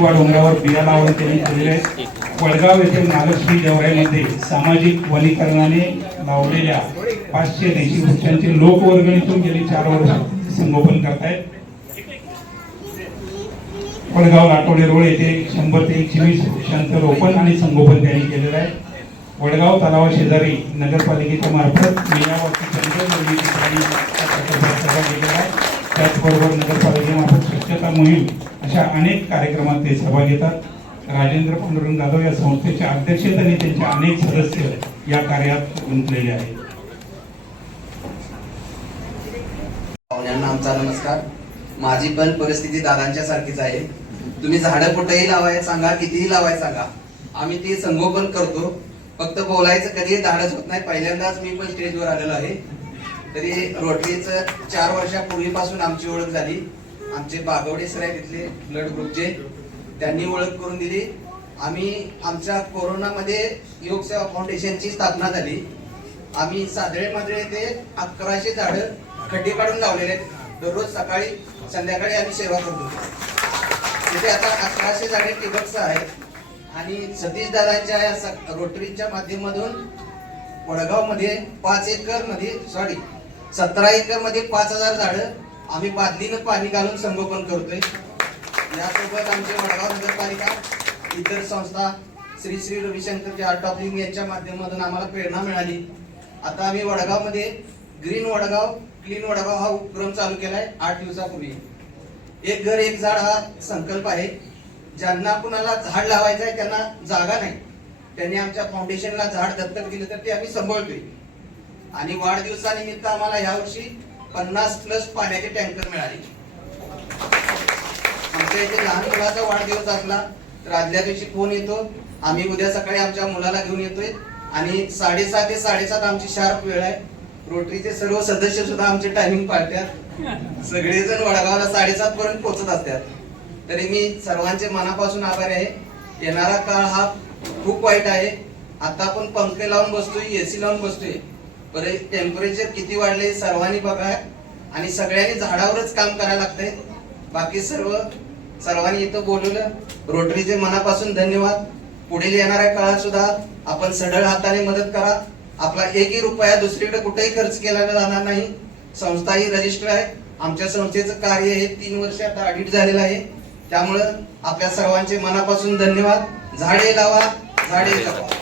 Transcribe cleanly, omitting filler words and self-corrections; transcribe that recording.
ज्योतिबा डोंगरावर बिया लावून त्यांनी केलेले आहेत. वडगाव येथील नागश्री देवराईमध्ये सामाजिक वनीकरणाने लावलेल्या 500 देशी वृक्षांचे लोकवर्गणीतून गेली 4 वर्ष संगोपन करतायत. वडगाव लाटोडे रोड येथे 100 ते 120 वृक्षांचं रोपण आणि संगोपन त्यांनी केलेलं आहे. वडगाव तलावा शेजारी नगरपालिकेच्या मार्फत मियावाकी जंगल निर्मितीसाठी सहभाग घेतलेला आहे. त्याचबरोबर नगरपालिकेमार्फत स्वच्छता मोहीम अशा अनेक कार्यक्रमात ते सहभाग घेतात. राजेंद्र पांडुरंग जाधव या संस्थेचे अध्यक्ष आणि त्यांचे अनेक सदस्य या कार्यात गुंतलेले आहेत. पाहुण्यांना आमचा नमस्कार. माझी पण परिस्थिती दादांच्या सारखीच आहे. तुम्ही झाडं कुठेही लावायला सांगा, कितीही लावायला सांगा, आम्ही ते संगोपन करतो. फक्त बोलायचं कधी धाडस होत नाही. पहिल्यांदाच मी पण स्टेजवर आलेलो आहे. तरी रोटरीचं 4 वर्षापूर्वीपासून आमची ओळख झाली. आमचे बागवडे सर आहेत तिथले ब्लड ग्रुपचे, त्यांनी ओळख करून दिली. आम्ही आमच्या कोरोनामध्ये योग सेवा फाउंडेशनची स्थापना झाली. आम्ही सादळे मादळे ते 1100 झाडं खड्डे काढून लावलेले आहेत. दररोज सकाळी संध्याकाळी आम्ही सेवा करतो. तिथे आता 1100 झाडे ठिबकचं आहेत. आणि सतीश दादांच्या या रोटरीच्या माध्यमातून वडगाव मध्ये 17 एकर मध्ये 5000 झाडं आम्ही बादलीनं पाणी घालून संगोपन करतोय. यासोबत आमचे वडगाव नगरपालिका, इतर संस्था, Shri Shri Ravishankar art of living यांच्या माध्यमातून आम्हाला प्रेरणा मिळाली. आता आम्ही वडगाव मध्ये ग्रीन वडगाव क्लीन वडगाव हा उपक्रम चालू केलाय 8 दिवसापूर्वी. एक घर एक झाड हा संकल्प आहे. ज्यांना कुणाला झाड लावायचं आहे त्यांना जागा नाही, त्यांनी आमच्या फाउंडेशनला झाड दत्तक दिलं तर ते आम्ही सांभाळतोय. आणि वाढदिवसानिमित्त आम्हाला यावर्षी 50+ पाण्याचे टँकर मिळाले. आमच्या इथे लहान मुलाचा वाढदिवस असला तर आदल्या दिवशी फोन येतो, आम्ही उद्या सकाळी आमच्या मुलाला घेऊन येतोय. आणि 6:30 ते 7:30 आमची शार्प वेळ आहे. रोटरीचे सर्व सदस्य सुद्धा आमचे टायमिंग पाळतात. सगळेजण वडगावला 7:30 पर्यंत पोहोचत असतात. तरी मी सर्वांचे मनापासून आभारी आहे. येणारा काळ हा खूप वाईट आहे. आता आपण पंखे लावून बसतोय, एसी लावून बसतोय, पण टेम्परेचर किती वाढले सर्वांनी बघा. आणि सगळ्यांनी झाडावरच काम करायला लागतंय. बाकी सर्वांनी इथं बोलवलं, रोटरीचे मनापासून धन्यवाद. पुढील येणाऱ्या काळात सुद्धा आपण सढळ हाताने मदत करा. आपला 1ही रुपया दुसरीकडे कुठेही खर्च केला जाणार नाही. संस्था ही रजिस्टर आहे. आमच्या संस्थेचं कार्य हे 3 वर्ष आता ऑडिट झालेलं आहे. त्यामुळं आपल्या सर्वांचे मनापासून धन्यवाद. झाडे लावा, झाडे जगवा.